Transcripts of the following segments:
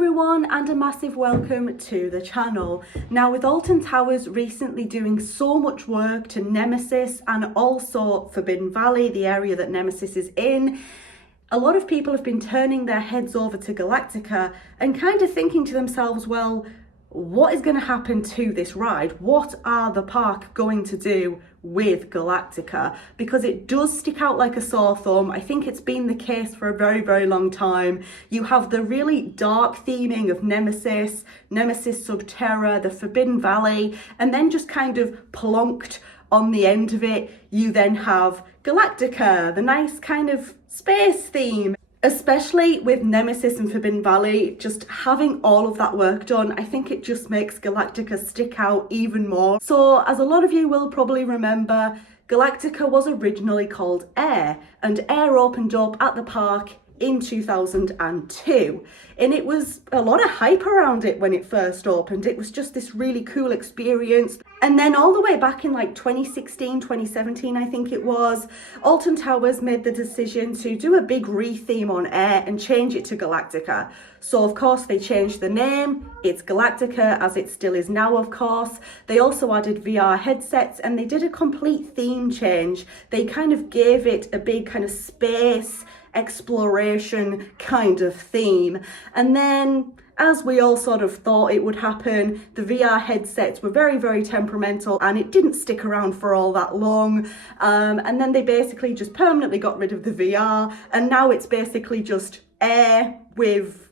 everyone, and a massive welcome to the channel. Now, with Alton Towers recently doing so much work to Nemesis and also Forbidden Valley, the area that Nemesis is in, a lot of people have been turning their heads over to Galactica and kind of thinking to themselves, well, what is going to happen to this ride? What are the park going to do with Galactica? Because it does stick out like a sore thumb. I think it's been the case for a very, very long time. You have the really dark theming of Nemesis, Nemesis Subterra, the Forbidden Valley, and then just kind of plonked on the end of it, you then have Galactica, the nice kind of space theme. Especially with Nemesis and Forbidden Valley, just having all of that work done, I think it just makes Galactica stick out even more. So, as a lot of you will probably remember, Galactica was originally called Air, and Air opened up at the park in 2002, and it was a lot of hype around it when it first opened. It was just this really cool experience. And then all the way back in like 2016, 2017, I think it was, Alton Towers made the decision to do a big re-theme on Air and change it to Galactica. So of course they changed the name, it's Galactica as it still is now of course. They also added VR headsets and they did a complete theme change. They kind of gave it a big kind of space exploration kind of theme. And then, as we all sort of thought it would happen, the VR headsets were very, very temperamental and it didn't stick around for all that long. And then they basically just permanently got rid of the VR, and now it's basically just Air with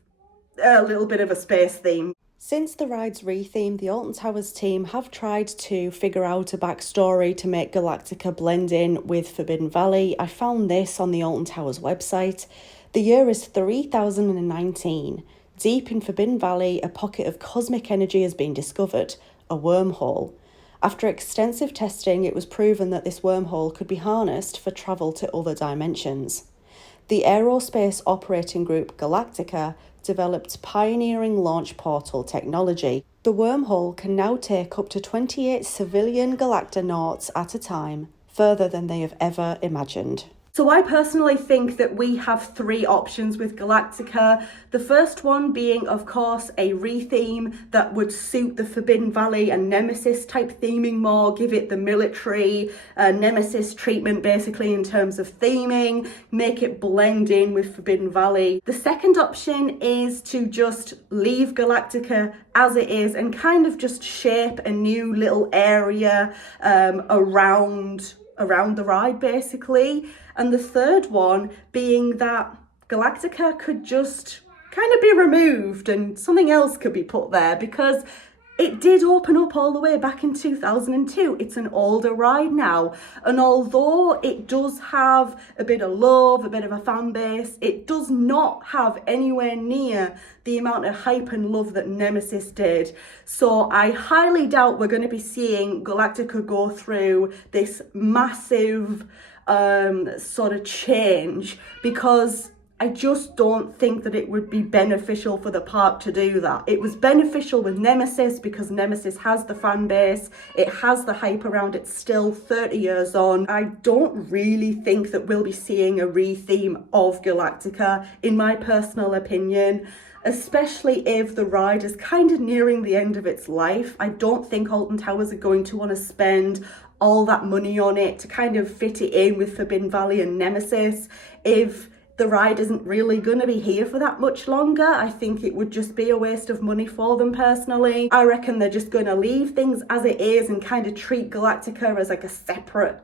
a little bit of a space theme. Since the ride's re-theme, the Alton Towers team have tried to figure out a backstory to make Galactica blend in with Forbidden Valley. I found this on the Alton Towers website. The year is 3019. Deep in Forbidden Valley, a pocket of cosmic energy has been discovered, a wormhole. After extensive testing, it was proven that this wormhole could be harnessed for travel to other dimensions. The Aerospace Operating Group Galactica developed pioneering launch portal technology. The wormhole can now take up to 28 civilian Galactonauts at a time, further than they have ever imagined. So I personally think that we have three options with Galactica. The first one being, of course, a re-theme that would suit the Forbidden Valley and Nemesis type theming more, give it the military Nemesis treatment basically in terms of theming, make it blend in with Forbidden Valley. The second option is to just leave Galactica as it is and kind of just shape a new little area around the ride basically. And the third one being that Galactica could just kind of be removed and something else could be put there, because it did open up all the way back in 2002. It's an older ride now. And although it does have a bit of love, a bit of a fan base, it does not have anywhere near the amount of hype and love that Nemesis did. So I highly doubt we're going to be seeing Galactica go through this massive sort of change, because I just don't think that it would be beneficial for the park to do that. It was beneficial with Nemesis because Nemesis has the fan base, it has the hype around it still 30 years on. I don't really think that we'll be seeing a re-theme of Galactica, in my personal opinion, especially if the ride is kind of nearing the end of its life. I don't think Alton Towers are going to want to spend all that money on it to kind of fit it in with Forbidden Valley and Nemesis if the ride isn't really going to be here for that much longer. I think it would just be a waste of money for them personally. I reckon they're just going to leave things as it is and kind of treat Galactica as like a separate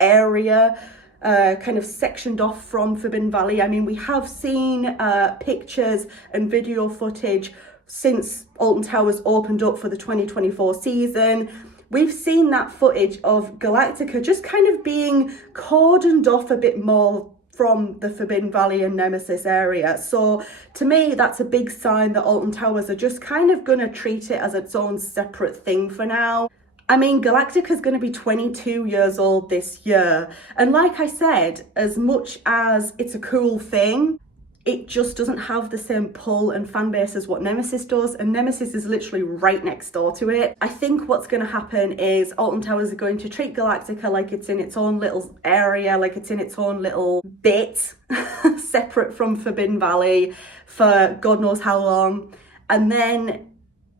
area, kind of sectioned off from Forbidden Valley. I mean, we have seen pictures and video footage since Alton Towers opened up for the 2024 season. We've seen that footage of Galactica just kind of being cordoned off a bit more from the Forbidden Valley and Nemesis area. So to me, that's a big sign that Alton Towers are just kind of going to treat it as its own separate thing for now. I mean, Galactica is going to be 22 years old this year. And like I said, as much as it's a cool thing, it just doesn't have the same pull and fan base as what Nemesis does, and Nemesis is literally right next door to it. I think what's going to happen is Alton Towers are going to treat Galactica like it's in its own little area, like it's in its own little bit, separate from Forbidden Valley for God knows how long. and then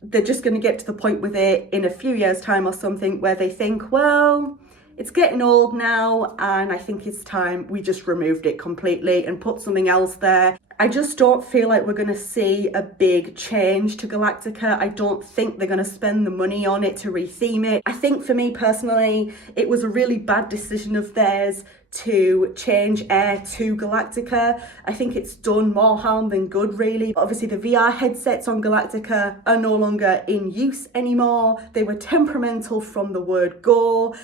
they're just going to get to the point with it in a few years' time or something where they think, well, it's getting old now, and I think it's time we just removed it completely and put something else there. I just don't feel like we're going to see a big change to Galactica. I don't think they're going to spend the money on it to retheme it. I think for me personally, it was a really bad decision of theirs to change Air to Galactica. I think it's done more harm than good, really. Obviously, the VR headsets on Galactica are no longer in use anymore. They were temperamental from the word go.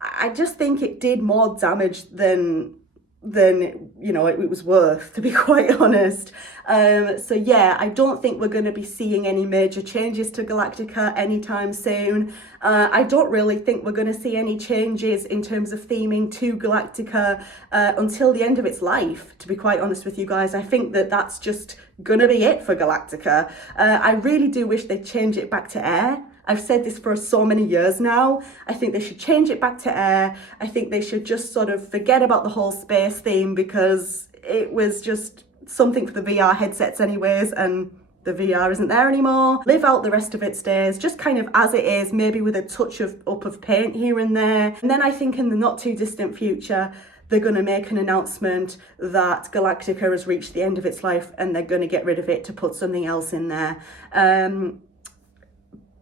I just think it did more damage than you know it was worth, to be quite honest. So yeah, I don't think we're going to be seeing any major changes to Galactica anytime soon. I don't really think we're going to see any changes in terms of theming to Galactica until the end of its life, to be quite honest with you guys. I think that that's just going to be it for Galactica. I really do wish they'd change it back to Air. I've said this for so many years now. I think they should change it back to Air. I think they should just sort of forget about the whole space theme, because it was just something for the VR headsets anyways, and the VR isn't there anymore. Live out the rest of its days, just kind of as it is, maybe with a touch of paint here and there. And then I think in the not too distant future, they're going to make an announcement that Galactica has reached the end of its life and they're going to get rid of it to put something else in there.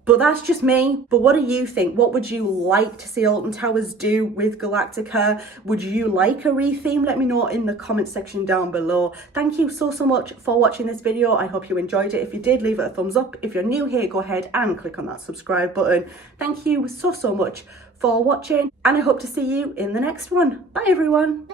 But that's just me. But what do you think? What would you like to see Alton Towers do with Galactica? Would you like a retheme? Let me know in the comment section down below. Thank you so much for watching this video. I hope you enjoyed it. If you did, leave it a thumbs up. If you're new here, go ahead and click on that subscribe button. Thank you so much for watching, and I hope to see you in the next one. Bye everyone.